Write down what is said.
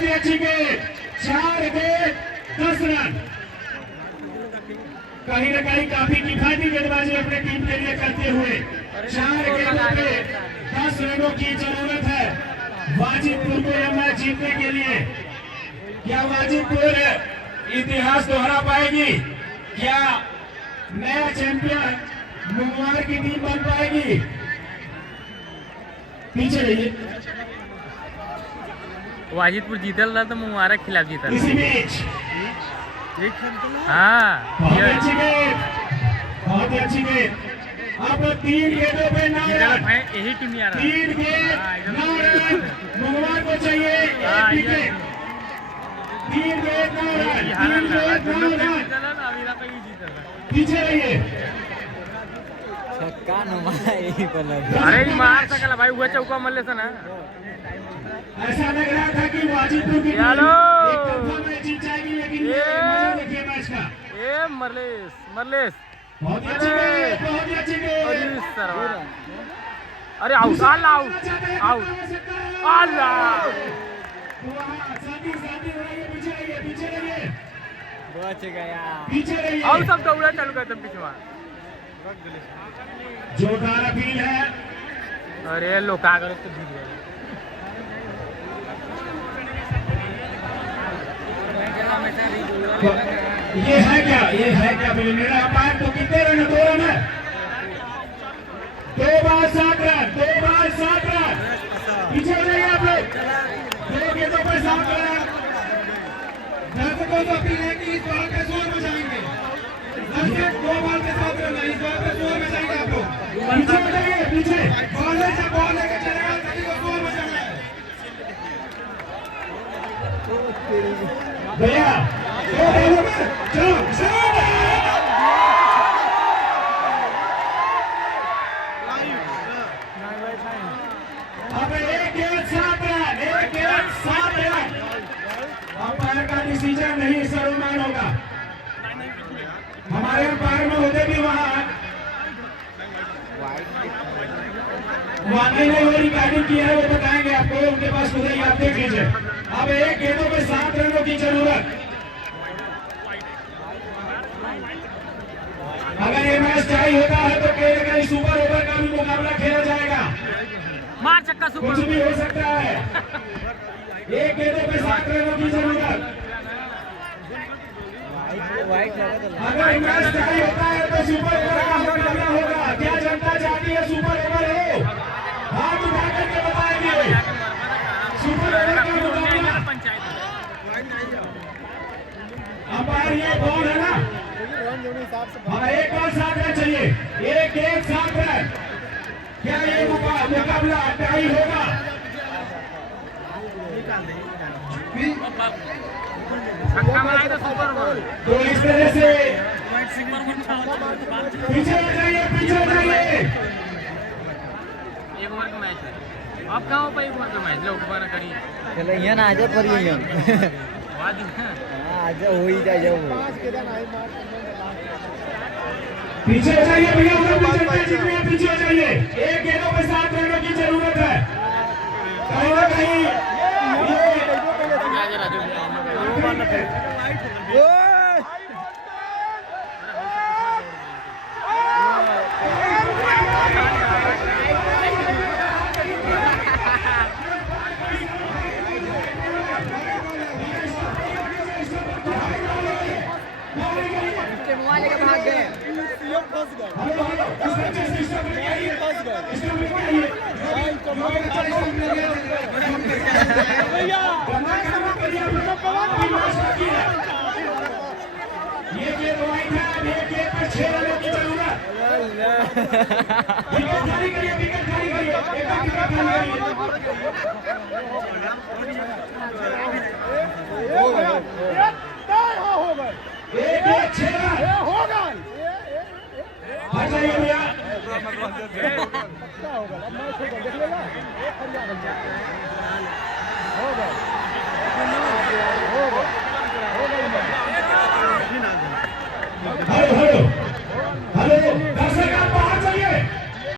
बहुत ही अच्छी गेंद, 4 गेंद 10 रन। कहीं न कहीं काफी किफायती गेंदबाजी अपने टीम के लिए करते हुए 4 गेंदों पे 10 रनों की जरूरत है वाजिदपुर को यह मैच जीतने के लिए। क्या वाजिदपुर इतिहास दोहरा पाएगी? क्या नया चैंपियन मुंगवार की टीम बन पाएगी? पीछे रहिए। वाजिदपुर जीतल रहा तो मुंगवार के खिलाफ जीतल। इसी बीच हाँ बहुत अच्छी गेंद, बहुत अच्छी गेंद। अब 3 गेंदों पे 9 रन, यही टीम यार 3 गेंद 9 रन। मुंगवार को चाहिए 1 विकेट। 3 गेंद 9 रन, 3 गेंद 9 रन। पीछे रहिए। अरे मार सकला भाई, हुआ चौका मल्ले से ना। ऐसा लग रहा था कि वाजिदपुर की टीम एक तरफा मैच जीत जाएगी, लेकिन ये मजा देखिए मैच का। ए मरलेस मरलेस बहुत अच्छी गेंद, बहुत ही अच्छी गेंद। अरे आउट, आउट आउट अल्लाह। साथी साथी रहिए, पीछे रहिए, पीछे रहिए, बच गया। पीछे रहिए। और सब दौड़ा चालू कर तुम पिछवा। जोरदार अपील है। अरे लोका अगर तो जीत गए। ये है क्या, ये है क्या? मेरा अंपायर तो कितने रन? 2 रन है। 2 बार 7 रन, 2 बार 7 रन। पीछे हो जाइए आप लोग। 2 गेंदों पर 7 रन। दर्शकों को अपील है कि इस बार पे शोर मचाएंगे। दर्शक 2 बार के 7 रन है, इस बार पे शोर मचाएंगे आप लोग। पीछे हो जाइए, पीछे। बॉलर से बॉल लेकर चलेगा, सभी को शोर मचाना है भैया। 2 बॉलों में चलो अब 1 गेंद 7 रन, 1 गेंद 7 रन। अंपायर का डिसीजन नहीं सर्वमान्य होगा। हमारे अंपायर में होते भी वहां वाकई में वो रिकॉर्डिंग की है, वो बताएंगे आपको, उनके पास खुद ही, आप देख लीजिए। अब 1 गेंदों में 7 रनों की जरूरत। अगर ये मैच टाई होता है तो कहीं ना कहीं सुपर ओवर का भी मुकाबला खेला जाएगा। मार चक्का सुपर, कुछ भी हो सकता है। 1 गेंदों पे 7 रनों की जरूरत। अगर मैच टाई होता है तो सुपर ओवर का मुकाबला होगा। क्या जनता चाहती है सुपर ओवर हो? हाथ उठा करके बताएंगे। सुपर ओवर का मुकाबला। अंपायर ये बॉल है ना? हाँ, 1 और 7 रन चाहिए। 1 गेंद 7 रन। क्या ये मुकाबला टाई होगा? तो इस तरह से पीछे हो जाइए, पीछे हो जाइए। 1 ओवर का मैच है। अब कहाँ हो पाई 1 ओवर का मैच? लोग ऊपर करी चलो यहाँ ना आजा पर ये आजा हो ही जाए पीछे हो जाइए भैया, पीछे हो जाइए। 1 गेंदों पे 7 रनों की जरूरत है। कहीं ना कहीं भाग गए। ये गेंद वाइड है। अब 1 गेंद पर 6 रनों की जरूरत। विकेट खाली करिए, विकेट खाली करिए, एकदम विकेट खाली करिए। 1 गेंद 6 रन हो गए। आ जाइए भैया। हेलो